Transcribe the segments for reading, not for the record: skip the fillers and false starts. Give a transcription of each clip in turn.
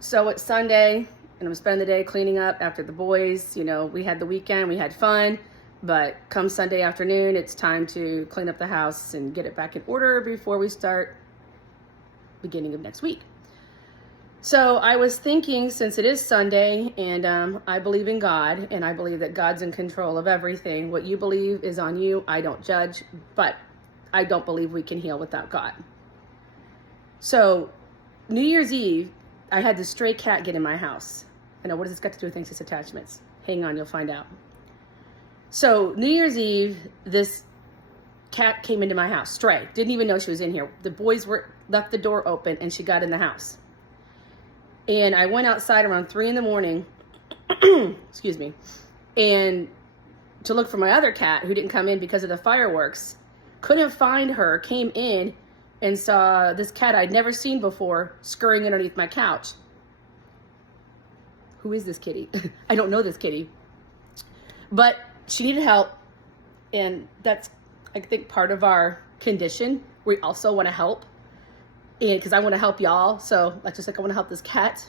So it's Sunday, and I'm spending the day cleaning up after the boys. You know, we had the weekend, we had fun, but come Sunday afternoon, it's time to clean up the house and get it back in order before we start beginning of next week. So I was thinking, since it is Sunday, and I believe in God, and I believe that God's in control of everything. What you believe is on you. I don't judge, but I don't believe we can heal without God. So New Year's Eve, I had this stray cat get in my house. I know, what does this got to do with anxious attachments? Hang on, you'll find out. So New Year's Eve, this cat came into my house, stray. Didn't even know she was in here. The boys left the door open and she got in the house. And I went outside around 3 a.m, excuse me, and to look for my other cat who didn't come in because of the fireworks. Couldn't find her, came in and saw this cat I'd never seen before scurrying underneath my couch. Who is this kitty? I don't know this kitty. But she needed help, and that's, I think, part of our condition. We also want to help, and because I want to help y'all, so just like I want to help this cat.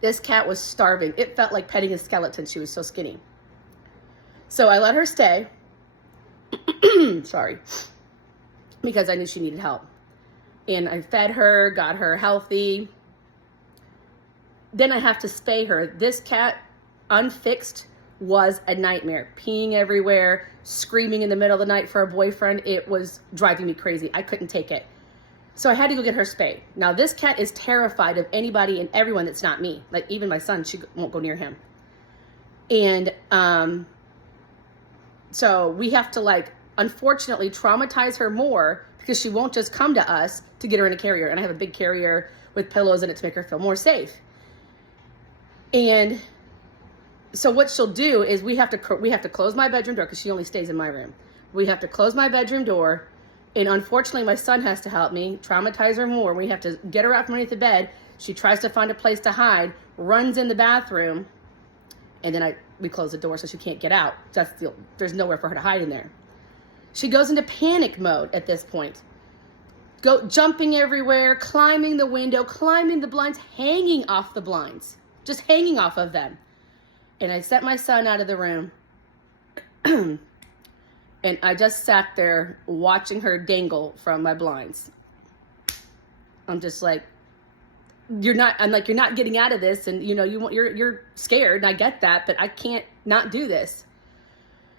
This cat was starving. It felt like petting a skeleton. She was so skinny. So I let her stay. Sorry. Because I knew she needed help. And I fed her, got her healthy. Then I have to spay her. This cat, unfixed, was a nightmare. Peeing everywhere, screaming in the middle of the night for a boyfriend. It was driving me crazy. I couldn't take it. So I had to go get her spayed. Now this cat is terrified of anybody and everyone that's not me. Like even my son, she won't go near him. And so we have to unfortunately traumatize her more because she won't just come to us to get her in a carrier. And I have a big carrier with pillows in it to make her feel more safe. And so what she'll do is we have to close my bedroom door because she only stays in my room. We have to close my bedroom door. And unfortunately, my son has to help me, traumatize her more. We have to get her out from underneath the bed. She tries to find a place to hide, runs in the bathroom, and then we close the door so she can't get out. There's nowhere for her to hide in there. She goes into panic mode at this point. Jumping everywhere, climbing the window, climbing the blinds, hanging off the blinds, just hanging off of them. And I sent my son out of the room. And I just sat there watching her dangle from my blinds. I'm just like, you're not getting out of this, and you're scared, and I get that, but I can't not do this.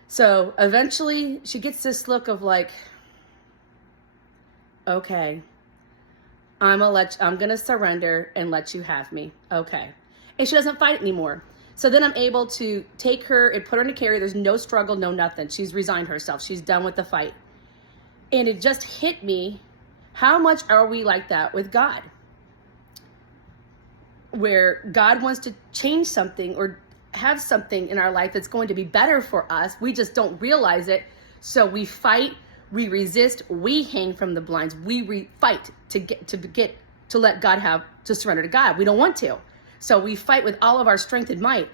So eventually she gets this look of like, okay, I'm gonna surrender and let you have me. Okay. And she doesn't fight anymore. So then I'm able to take her and put her in a carrier. There's no struggle, no nothing. She's resigned herself. She's done with the fight. And it just hit me, how much are we like that with God? Where God wants to change something or have something in our life that's going to be better for us. We just don't realize it. So we fight, we resist, we hang from the blinds. We fight to let God to surrender to God. We don't want to. So we fight with all of our strength and might.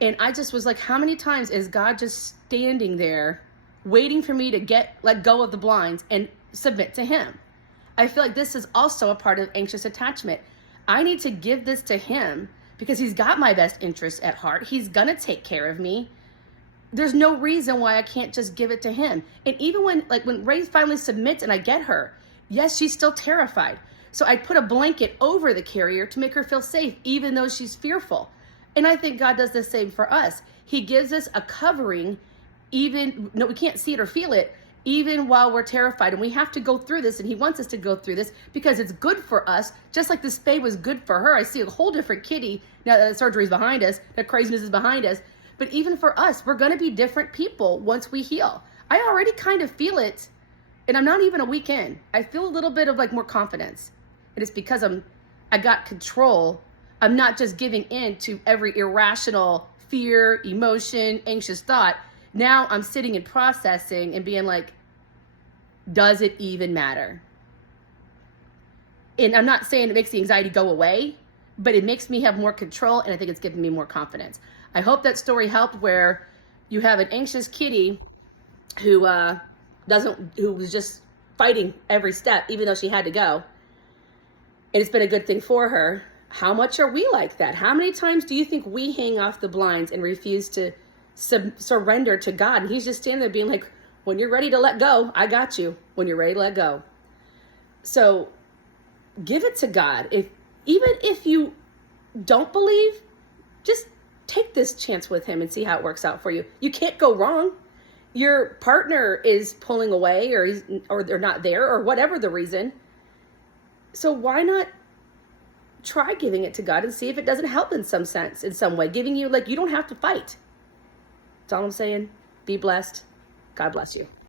And I just was like, how many times is God just standing there waiting for me to let go of the blinds and submit to him? I feel like this is also a part of anxious attachment. I need to give this to him because he's got my best interests at heart. He's gonna take care of me. There's no reason why I can't just give it to him. And even when Ray finally submits and I get her, yes, she's still terrified. So I put a blanket over the carrier to make her feel safe, even though she's fearful. And I think God does the same for us. He gives us a covering, we can't see it or feel it, even while we're terrified. And we have to go through this, and he wants us to go through this because it's good for us, just like the spay was good for her. I see a whole different kitty now that the surgery's behind us, that craziness is behind us. But even for us, we're gonna be different people once we heal. I already kind of feel it, and I'm not even a week in. I feel a little bit of more confidence. And it's because I got control. I'm not just giving in to every irrational fear, emotion, anxious thought. Now I'm sitting and processing and being like, does it even matter? And I'm not saying it makes the anxiety go away, but it makes me have more control, and I think it's given me more confidence. I hope that story helped, where you have an anxious kitty who was just fighting every step, even though she had to go. And it's been a good thing for her. How much are we like that? How many times do you think we hang off the blinds and refuse to surrender to God? And he's just standing there being like, when you're ready to let go, I got you. When you're ready to let go. So give it to God. Even if you don't believe, just take this chance with him and see how it works out for you. You can't go wrong. Your partner is pulling away, or they're not there, or whatever the reason. So why not try giving it to God and see if it doesn't help in some sense, in some way, giving you, like, you don't have to fight. That's all I'm saying. Be blessed. God bless you.